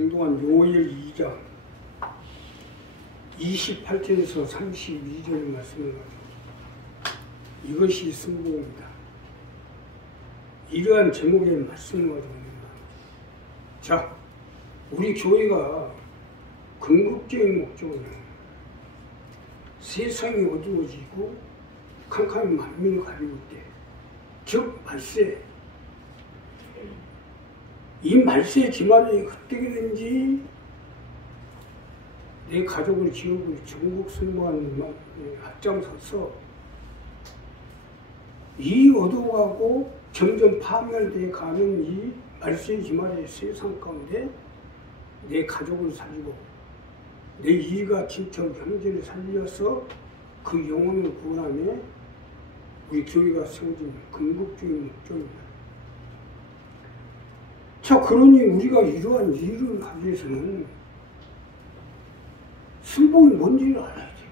공동한 요엘 2장 28절에서 32절 말씀을 가지고 이것이 승부입니다. 이러한 제목의 말씀을 가지고 자, 우리 교회가 궁극적인 목적은 세상이 어두워지고 캄캄한 만민을 가리울 때, 즉 말세, 이 말세의 기만이 어떻게 된지 내 가족을 지우고 전국 승부하는 앞장서서 이 어두워가고 점점 파멸되어 가는 이 말세의 기만의 세상 가운데 내 가족을 살리고 내 이가 친척 형제를 살려서 그 영혼을 구원하며 우리 교회가 세워진 궁극적인 목적입니다. 자, 그러니 우리가 이러한 일을 하기 위해서는 승복이 뭔지를 알아야지.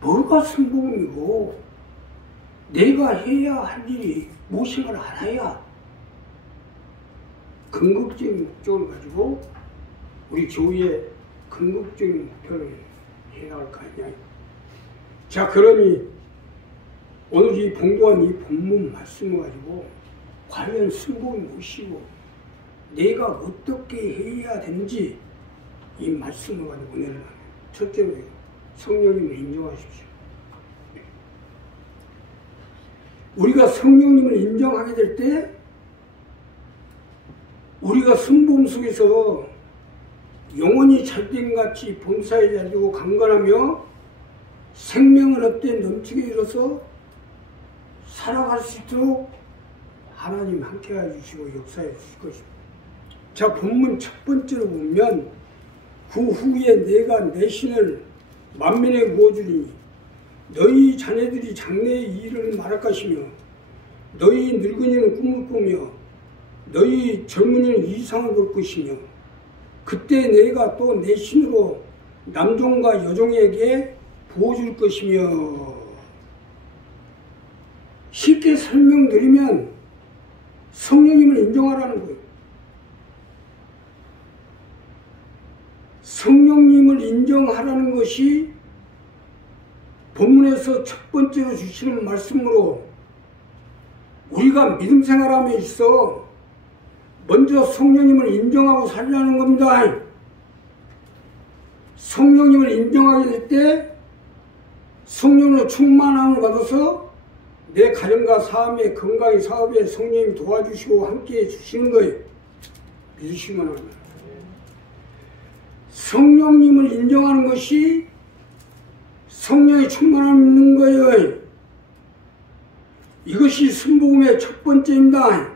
뭐가 승복이고 내가 해야 할 일이 무엇인가를 알아야 궁극적인 목적을 가지고 우리 교회의 궁극적인 목표를 해야 할 거 아니냐. 자, 그러니 오늘 이 봉도한 이 본문 말씀을 가지고 과연 승복이 무엇이고 내가 어떻게 해야 되는지 이 말씀을 가지고 오늘은 첫째로 성령님을 인정하십시오. 우리가 성령님을 인정하게 될 때 우리가 승복 속에서 영혼이 잘됨같이 본사에 잘되고 강건하며 생명을 얻되 넘치게 이뤄서 살아갈 수 있도록 하나님 함께해 주시고 역사해 주실 것입니다. 자, 본문 첫 번째로 보면 그 후에 내가 내 신을 만민에 부어주리니 너희 자녀들이 장래의 일을 말할 것이며 너희 늙은이는 꿈을 꾸며 너희 젊은이는 이상을 볼 것이며 그때 내가 또 내 신으로 남종과 여종에게 부어줄 것이며. 쉽게 설명드리면 성령님을 인정하라는 거예요. 성령님을 인정하라는 것이 본문에서 첫 번째로 주시는 말씀으로 우리가 믿음 생활함에 있어 먼저 성령님을 인정하고 살려는 겁니다. 성령님을 인정하게 될 때 성령으로 충만함을 받아서 내 가정과 삶의 건강의 사업에 성령님 도와주시고 함께해 주시는 거예요. 믿으시면 합니다. 성령님을 인정하는 것이 성령의 충만함이 있는 거예요. 이것이 순복음의 첫 번째입니다.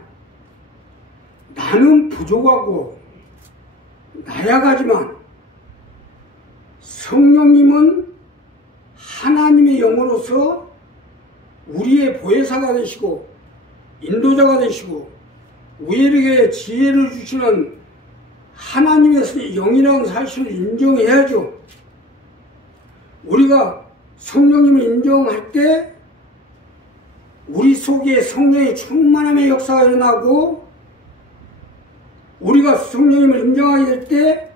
나는 부족하고 나약하지만 성령님은 하나님의 영으로서 우리의 보혜사가 되시고 인도자가 되시고 우리에게 지혜를 주시는 하나님의 영이라는 사실을 인정해야죠. 우리가 성령님을 인정할 때 우리 속에 성령의 충만함의 역사가 일어나고 우리가 성령님을 인정하게 될 때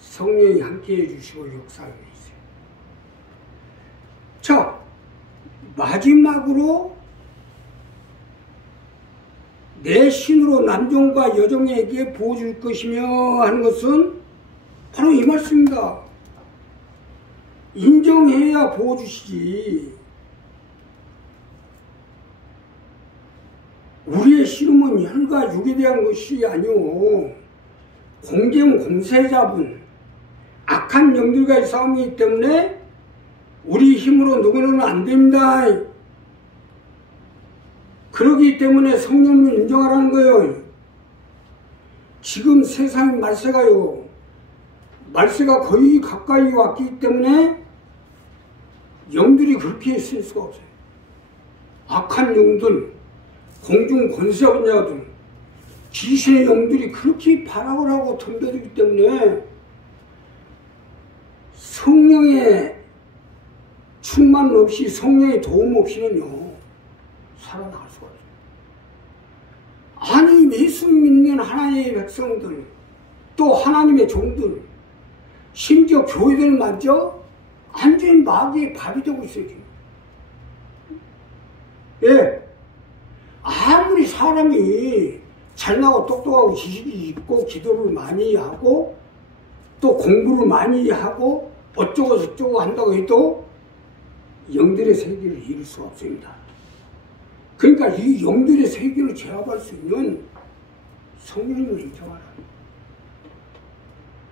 성령이 함께해 주시고 역사하고 있어요. 자, 마지막으로 내 신으로 남종과 여종에게 부어줄 것이며 하는 것은 바로 이 말씀입니다. 인정해야 부어주시지. 우리의 씨름은 혈과 육에 대한 것이 아니오. 공경 공세자분 악한 영들과의 싸움이기 때문에 우리 힘으로 누구는 안 됩니다. 그러기 때문에 성령님을 인정하라는 거예요. 지금 세상의 말세가요. 말세가 거의 가까이 왔기 때문에 영들이 그렇게 있을 수가 없어요. 악한 영들, 공중 권세하는 자들, 귀신의 영들이 그렇게 발악을 하고 덤벼들기 때문에 성령의 충만 없이 성령의 도움 없이는요 살아나갈 수가 없어요. 아니 예수 믿는 하나님의 백성들 또 하나님의 종들, 심지어 교회들마저 완전히 마귀의 밥이 되고 있어요, 지금. 예. 아무리 사람이 잘나고 똑똑하고 지식이 있고 기도를 많이 하고 또 공부를 많이 하고 어쩌고 저쩌고 한다고 해도 영들의 세계를 이룰 수 없습니다. 그러니까 이 영들의 세계를 제압할 수 있는 성령님을 인정하라.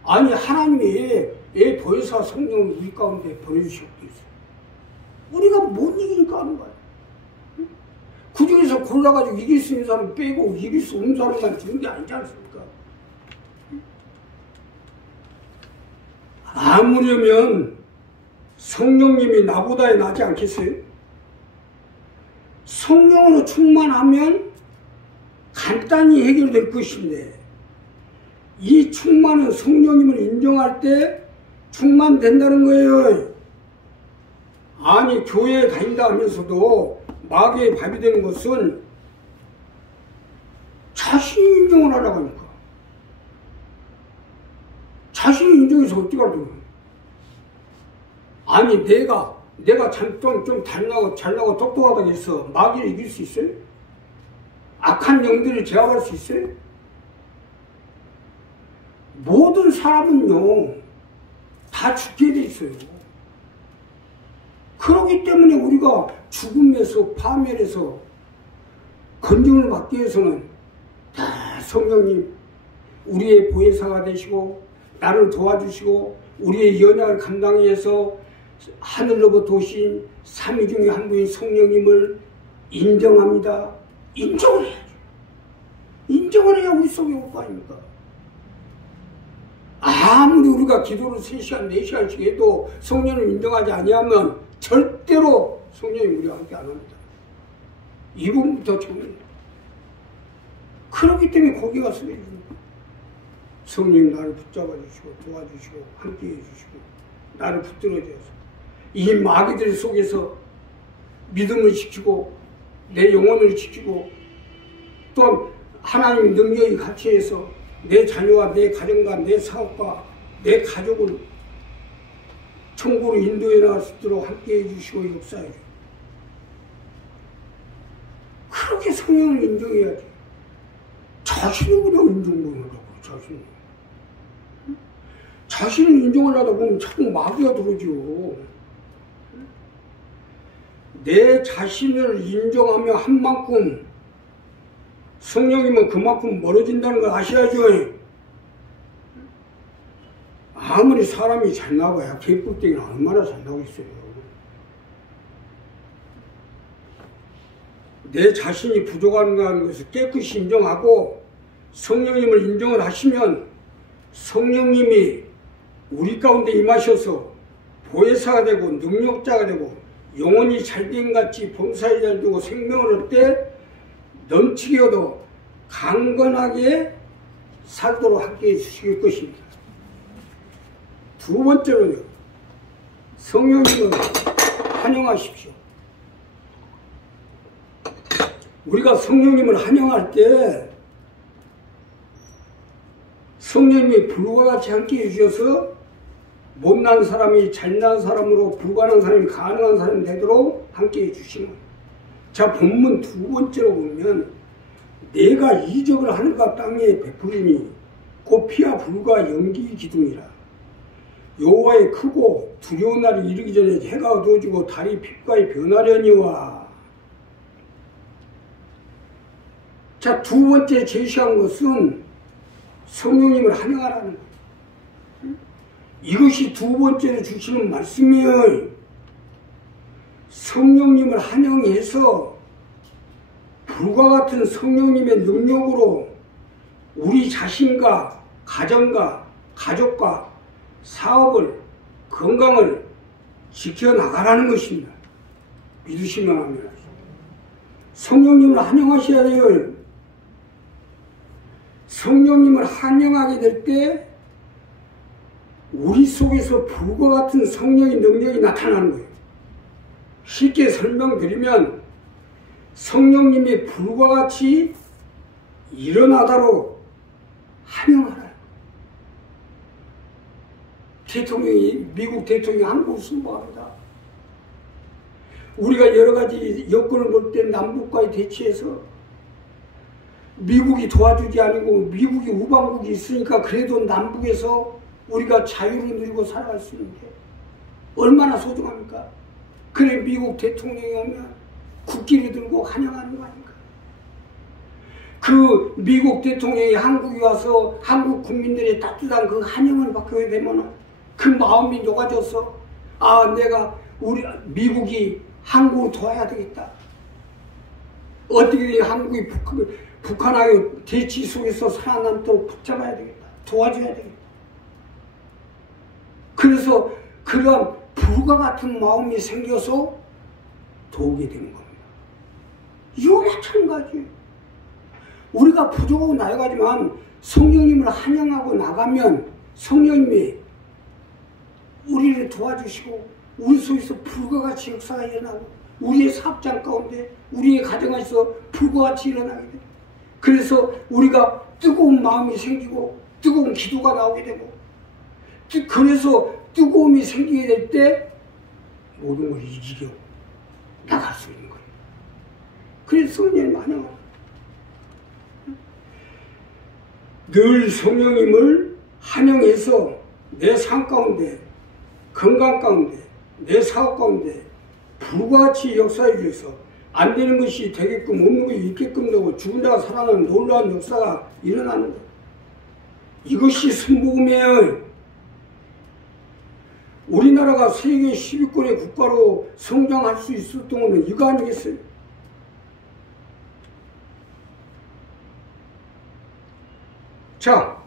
아니 하나님이 애 보혜사 성령을 우리 가운데 보내주셨고 있어요. 우리가 못 이기니까 하는 거야. 그 중에서 골라가지고 이길 수 있는 사람 빼고 이길 수 없는 사람만 주는 게 아니지 않습니까? 아무려면 성령님이 나보다 나지 않겠어요? 성령으로 충만하면 간단히 해결될 것인데 이 충만은 성령님을 인정할 때 충만된다는 거예요. 아니 교회에 다닌다 하면서도 마귀의 밥이 되는 것은 자신이 인정을 하라고 하니까. 자신이 인정해서 어떻게 하라고. 아니 내가 좀 잘나고 똑똑하다고 해서 마귀를 이길 수 있어요? 악한 영들을 제압할 수 있어요? 모든 사람은요 다 죽게 돼 있어요. 그렇기 때문에 우리가 죽음에서 파멸에서 건짐을 받기 위해서는 다 성령님 우리의 보혜사가 되시고 나를 도와주시고 우리의 연약을 감당하기 위해서 하늘로부터 오신 삼위중의 한 분인 성령님을 인정합니다. 인정을 해야죠. 인정을 해야 우리 속에 올 거 아닙니까? 아무리 우리가 기도를 3시간, 4시간씩 해도 성령을 인정하지 아니하면 절대로 성령이 우리와 함께 안 합니다. 이 부분부터 정리합니다. 그렇기 때문에 거기 가서 해줍니다. 성령님 나를 붙잡아 주시고 도와주시고 함께해 주시고 나를 붙들어 주셔서 이 마귀들 속에서 믿음을 지키고 내 영혼을 지키고 또 하나님의 능력이 같이 해서 내 자녀와 내 가정과 내 사업과 내 가족을 천국으로 인도해 나갈 수 있도록 함께해 주시고 역사해 주시고 그렇게 성령을 인정해야지. 자신을 그냥 인정을 하려고 자신을 인정을 하다 보면 자꾸 마귀가 들어오죠. 내 자신을 인정하며 한 만큼 성령이면 그만큼 멀어진다는 걸 아셔야죠. 아무리 사람이 잘나봐야 개뿔대기는 얼마나 잘나고 있어요. 내 자신이 부족한 것을 깨끗이 인정하고 성령님을 인정을 하시면 성령님이 우리 가운데 임하셔서 보혜사가 되고 능력자가 되고 영혼이 잘된 같이 범사에 잘 되고 생명을 얻되 넘치게 얻어 강건하게 살도록 함께해 주실 것입니다. 두 번째로요. 성령님을 환영하십시오. 우리가 성령님을 환영할 때 성령님이 불과 같이 함께해 주셔서 못난 사람이 잘난 사람으로 불가능한 사람이 가능한 사람이 되도록 함께해 주시는 거예요. 자, 본문 두 번째로 보면 내가 이적을 하늘과 땅에 베풀리니 곧 피와 불과 연기 기둥이라. 여호와의 크고 두려운 날이 이르기 전에 해가 어두워지고 달이 빛깔이 변하려니와. 자, 두 번째 제시한 것은 성령님을 환영하라는 거예요. 이것이 두 번째로 주시는 말씀이에요. 성령님을 환영해서 불과 같은 성령님의 능력으로 우리 자신과 가정과 가족과 사업을 건강을 지켜나가라는 것입니다. 믿으시면 합니다. 성령님을 환영하셔야 돼요. 성령님을 환영하게 될 때 우리 속에서 불과 같은 성령의 능력이 나타나는 거예요. 쉽게 설명드리면 성령님이 불과 같이 일어나도록 환영하라. 미국 대통령이 한국을 순방합니다. 우리가 여러 가지 여건을 볼 때 남북과의 대치에서 미국이 도와주지 아니고 미국이 우방국이 있으니까 그래도 남북에서 우리가 자유를 누리고 살아갈 수 있는 게 얼마나 소중합니까? 그래 미국 대통령이 오면 국기를 들고 환영하는 거 아닌가? 그 미국 대통령이 한국에 와서 한국 국민들의 따뜻한 그 환영을 받게 되면 그 마음이 녹아져서 아 내가 우리 미국이 한국을 도와야 되겠다. 어떻게 한국이 북한하고 대치 속에서 살아남도록 붙잡아야 되겠다. 도와줘야 되겠다. 그래서 그런 불과 같은 마음이 생겨서 도우게 되는 겁니다. 이거 마찬가지예요. 우리가 부족하고 나아가지만 성령님을 환영하고 나가면 성령님이 우리를 도와주시고 우리 속에서 불과 같이 역사가 일어나고 우리의 사업장 가운데 우리의 가정에서 불과 같이 일어나게 됩니다. 그래서 우리가 뜨거운 마음이 생기고 뜨거운 기도가 나오게 되고 그래서 뜨거움이 생기게 될 때 모든 걸 이기려 나갈 수 있는 거예요. 그래서 성령님을 환영합니다. 늘 성령님을 환영해서 내 삶 가운데 건강 가운데 내 사업 가운데 불같이 역사해 주셔서 안 되는 것이 되게끔 없는 것이 있게끔 되고 죽은 자가 살아나는 놀라운 역사가 일어나는 것. 이것이 순복음이에요. 우리나라가 세계 10위권의 국가로 성장할 수 있었던 것은 이거 아니겠어요? 자,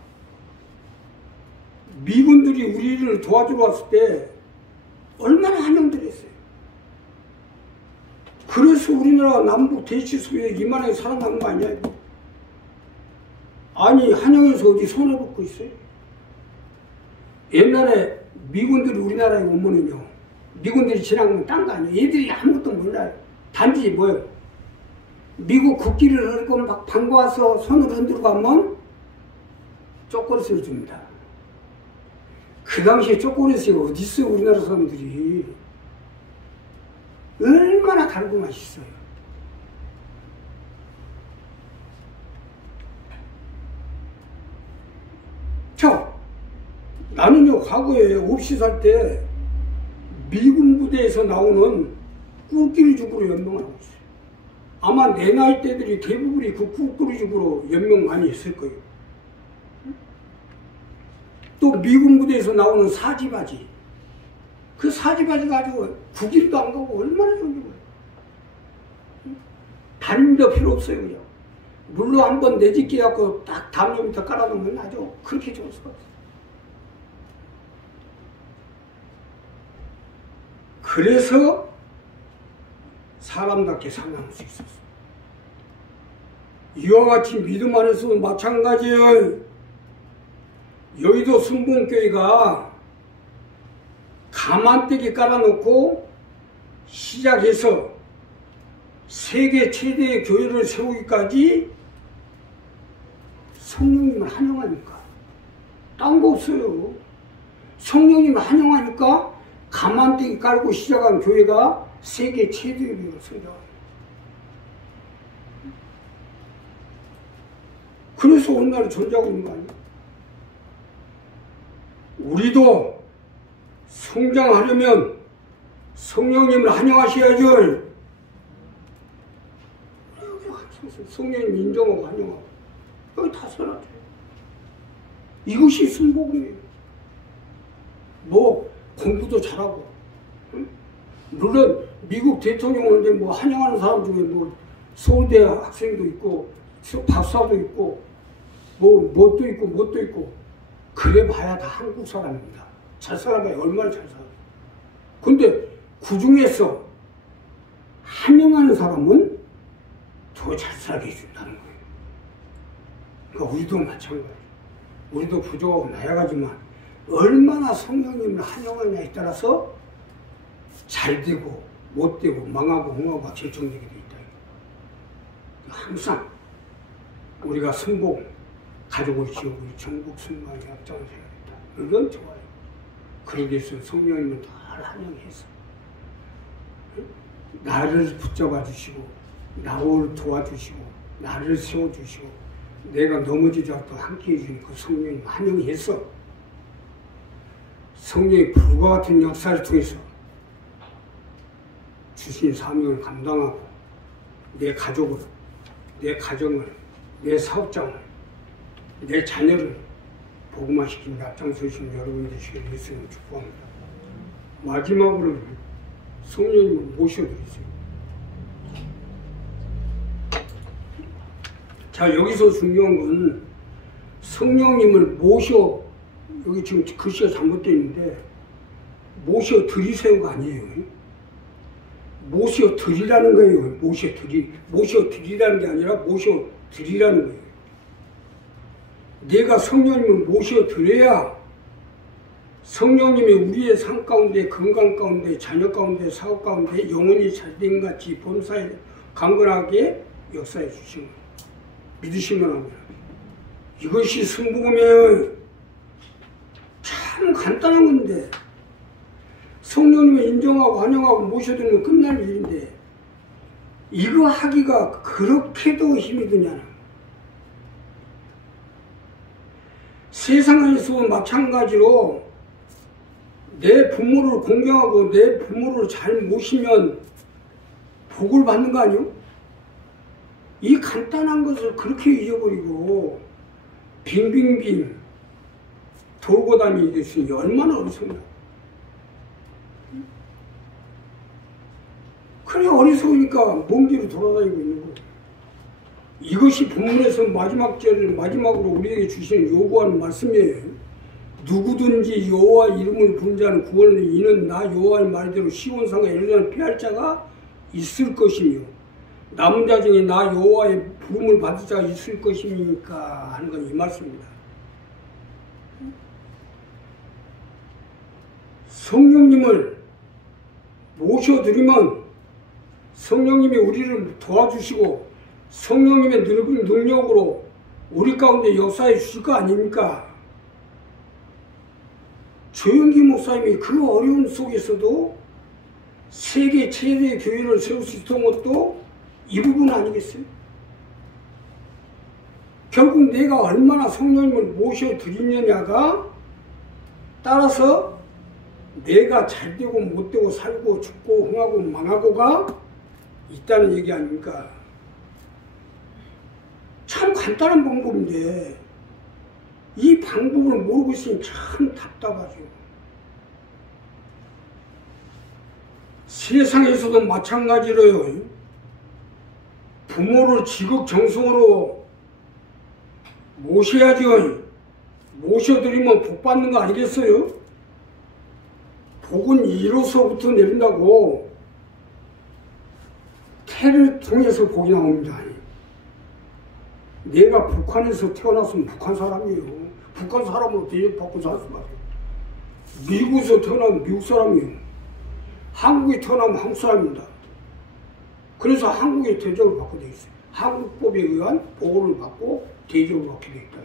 미군들이 우리를 도와주러 왔을 때 얼마나 환영들 했어요. 그래서 우리나라 남북 대치 속에 이만하게 살아남은 거 아니야? 이거? 아니 환영해서 어디 손해받고 있어요? 옛날에 미군들이 우리나라에 오면은요, 미군들이 지나가면 딴 거 아니에요. 얘들이 아무것도 몰라요. 단지 뭐예요? 미국 국기를 흐르고 막 반가워서 손을 흔들고 가면 쪼꼬릿을 줍니다. 그 당시에 쪼꼬릿이 어디 있어요? 우리나라 사람들이 얼마나 달고 맛있어요. 자, 나는요 과거에 옵시 살 때 미군 부대에서 나오는 꿀끼리죽으로 연명하고 있어요. 아마 내 나이 때들이 대부분이 그 꿀끼리죽으로 연명 많이 했을 거예요. 또 미군 부대에서 나오는 사지바지, 그 사지바지 가지고 국일도 안 가고 얼마나 좋은 거예요. 다림도 필요 없어요. 그냥 물로 한번 내집게 갖고 딱 담요부터 깔아놓으면 아주 그렇게 좋을 수가 없어요. 그래서 사람답게 살아남을 수 있었어요. 이와 같이 믿음 안에서도 마찬가지예요. 여의도 순복음교회가 가만떼기 깔아놓고 시작해서 세계 최대의 교회를 세우기까지 성령님을 환영하니까. 딴 거 없어요. 성령님을 환영하니까 가만떼기 깔고 시작한 교회가 세계 최대의 교회로 성장합니다. 그래서 오늘날 존재하고 있는 거 아니에요? 우리도 성장하려면 성령님을 환영하셔야죠. 성령님 인정하고 환영하고 여기 다 써놨죠. 이것이 순복음이에요. 뭐 공부도 잘하고, 응? 물론 미국 대통령 오는데 뭐 환영하는 사람 중에 뭐 서울대 학생도 있고 박사도 있고 뭣도 있고 뭣도 있고, 그래 봐야 다 한국 사람입니다. 잘 살아봐야 얼마나 잘 살아요. 근데 그 중에서 환영하는 사람은 더 잘 살게 해준다는 거예요. 그러니까 우리도 마찬가지예요. 우리도 부족하고 나약하지만 얼마나 성령님을 환영하느냐에 따라서 잘 되고 못 되고 망하고 흥하고 결정되게 돼 있다. 항상 우리가 순복 가족을 지우고 전국 순방에 앞장을 서야겠다. 이건 좋아요. 그러기 위해서 성령님은 다 환영해서 나를 붙잡아 주시고 나를 도와주시고 나를 세워주시고 내가 넘어지더라도 함께 해주는 그 성령님 환영해서 성령의 불과 같은 역사를 통해서 주신 사명을 감당하고 내 가족을, 내 가정을, 내 사업장을, 내 자녀를 복음화시키는 앞장서신 여러분 되시기를 예수님을 축복합니다. 마지막으로 성령님을 모셔드리세요. 자, 여기서 중요한 건 성령님을 모셔, 여기 지금 글씨가 잘못되어 있는데 모셔드리세요가 아니에요. 모셔드리라는 거예요. 모셔드리라는 게 아니라 모셔드리라는 거예요. 내가 성령님을 모셔드려야 성령님이 우리의 삶 가운데, 건강 가운데, 자녀 가운데, 사업 가운데 영혼이 잘된 같이 범사에 강건하게 역사해 주시는 거예요. 믿으시면 합니다. 이것이 순복음이에요. 참 간단한 건데 성령님을 인정하고 환영하고 모셔두면 끝날 일인데 이거 하기가 그렇게도 힘이 드냐는. 세상에서 마찬가지로 내 부모를 공경하고 내 부모를 잘 모시면 복을 받는 거 아니요? 이 간단한 것을 그렇게 잊어버리고 빙빙빙 돌고 다니듯이 얼마나 어리석나. 그래 어리석으니까 먼 길을 돌아다니고 있는 거예요. 이것이 본문에서 마지막으로 우리에게 주시는 요구하는 말씀이에요. 누구든지 여호와 이름을 부른 자는 구원을 이는 나 여호와의 말대로 시온산과 엘리사를 피할 자가 있을 것이며 남은 자 중에 나 여호와의 부름을 받을 자가 있을 것이니까 하는 건 이 말씀입니다. 성령님을 모셔드리면 성령님이 우리를 도와주시고 성령님의 능력으로 우리 가운데 역사해 주실 거 아닙니까? 조영기 목사님이 그 어려움 속에서도 세계 최대의 교회를 세울 수 있었던 것도 이 부분 아니겠어요? 결국 내가 얼마나 성령님을 모셔드리느냐가 따라서 내가 잘되고 못되고 살고 죽고 흥하고 망하고가 있다는 얘기 아닙니까? 참 간단한 방법인데 이 방법을 모르고 있으니 참 답답하죠. 세상에서도 마찬가지로요. 부모를 지극정성으로 모셔야죠. 모셔드리면 복 받는 거 아니겠어요? 복은 이로서부터 내린다고 태를 통해서 복이 나옵니다. 내가 북한에서 태어났으면 북한 사람이에요. 북한 사람으로 대접받고 살 수밖에. 미국에서 태어나면 미국 사람이에요. 한국에 태어나면 한국 사람입니다. 그래서 한국에 대접을 받게 되어 있어요. 한국법에 의한 보호를 받고 대접을 받게 되어 있다.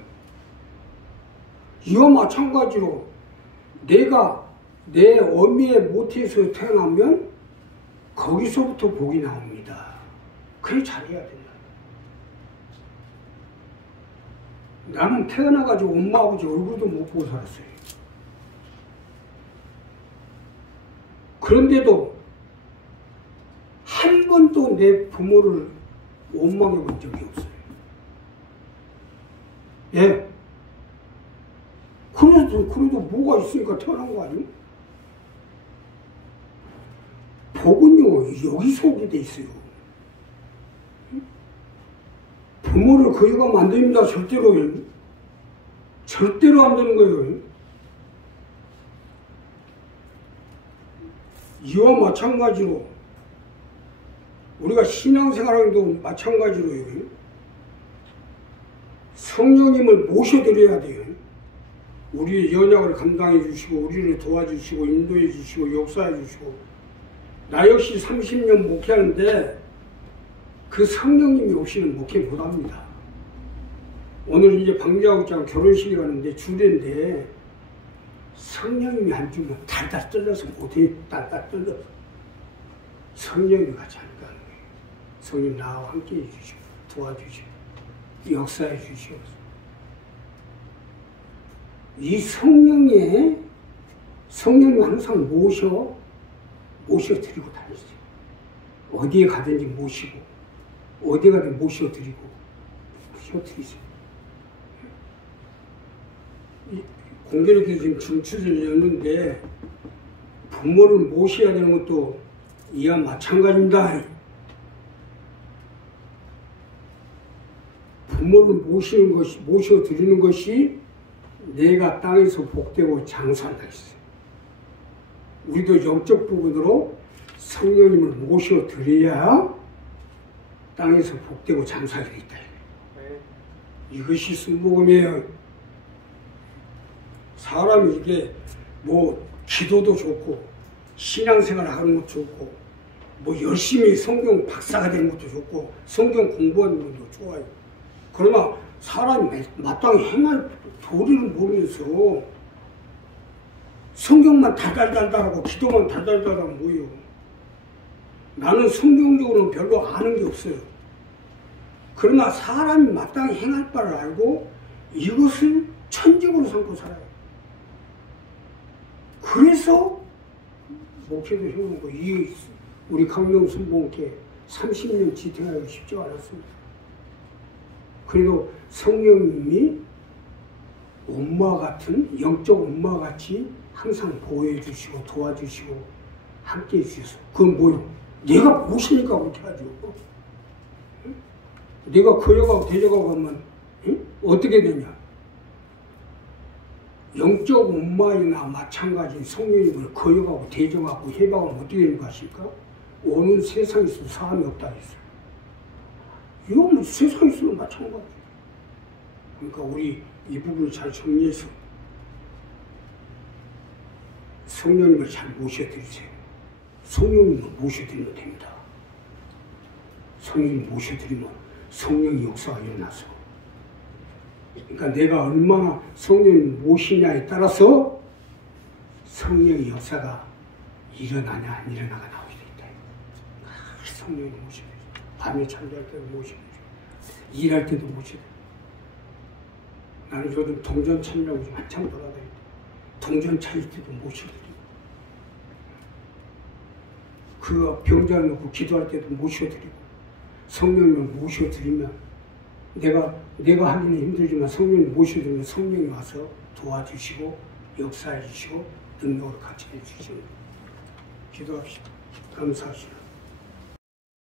이와 마찬가지로 내가 내 어미의 모태에서 태어나면 거기서부터 복이 나옵니다. 그래 잘해야 된다. 나는 태어나가지고 엄마 아버지 얼굴도 못 보고 살았어요. 그런데도 한 번도 내 부모를 원망해 본 적이 없어요. 예. 그래도 뭐가 있으니까 태어난 거 아니에요? 복은요, 여기서 오게 돼 있어요. 부모를 거역하면 안 됩니다. 절대로 안 되는 거예요. 이와 마찬가지로 우리가 신앙생활에도 마찬가지로요. 성령님을 모셔드려야 돼요. 우리의 연약을 감당해 주시고 우리를 도와주시고 인도해 주시고 역사해 주시고 나 역시 30년 목회하는데 그 성령님이 없이는 목회 못합니다. 오늘 이제 방지하고장 결혼식이 가는데 주례인데 성령님이 안 주면 달달 떨려서 못해. 달달 떨려서. 성령님이 같이 하니까 하는 거예요. 성령 나와 함께 해주시고 도와주시고 역사해 주시옵소서. 이 성령님 항상 모셔드리고 다니세요. 어디에 가든지 모시고 어디에 가든 모셔드리고 모셔드리세요. 공교롭게 지금 중추를 였는데 부모를 모셔야 되는 것도 이와 마찬가지입니다. 부모를 모셔드리는 것이 내가 땅에서 복되고 장수한다 했어요. 우리도 영적 부분으로 성령님을 모셔드려야 땅에서 복되고 장수하게 되있다. 이것이 순복음이에요. 사람이 이게 뭐 기도도 좋고 신앙생활 하는 것도 좋고 뭐 열심히 성경 박사가 되는 것도 좋고 성경 공부하는 것도 좋아요. 그러나 사람이 마땅히 행할 도리를 모르면서 성경만 달달달달하고 기도만 달달달하면 뭐예요? 나는 성경적으로는 별로 아는 게 없어요. 그러나 사람이 마땅히 행할 바를 알고 이것을 천직으로 삼고 살아요. 그래서 목회도 해오고 우리 강명 순복음께 30년 지탱하기 쉽지 않았습니다. 그래도 성령님이 엄마 같은 영적 엄마 같이 항상 보호해 주시고 도와주시고 함께 해주셔서 그건 뭐요? 내가 모시니까 그렇게 하죠. 응? 내가 거여가고 대적하고 하면 응? 어떻게 되냐? 영적 엄마이나 마찬가지인 성령님을 거여가고 대적하고 해방하면 어떻게 되는 것입니까? 오는 세상에서 사람이 없다 했어요. 이건 세상에서는 마찬가지예요. 그러니까 우리 이 부분을 잘 정리해서 성령님을 잘 모셔드리세요. 성령님을 모셔드리면 됩니다. 성령님을 모셔드리면 성령의 역사가 일어나서 그러니까 내가 얼마나 성령님을 모시냐에 따라서 성령의 역사가 일어나냐 안 일어나가 나오게 된다. 성령님을 모셔드리세요. 밤에 잠잘 때도 모셔드리세요. 일할 때도 모셔드리세요. 나는 요즘 동전 찾느라고 지금 한참 돌아다니고 동전 찾을 때도 모셔드리고 그 병자 놓고 기도할 때도 모셔드리고 성령님을 모셔드리면 내가 하기는 힘들지만 성령님을 모셔드리면 성령이 와서 도와주시고 역사해 주시고 능력을 같이 해주시고 기도합시다. 감사합시다.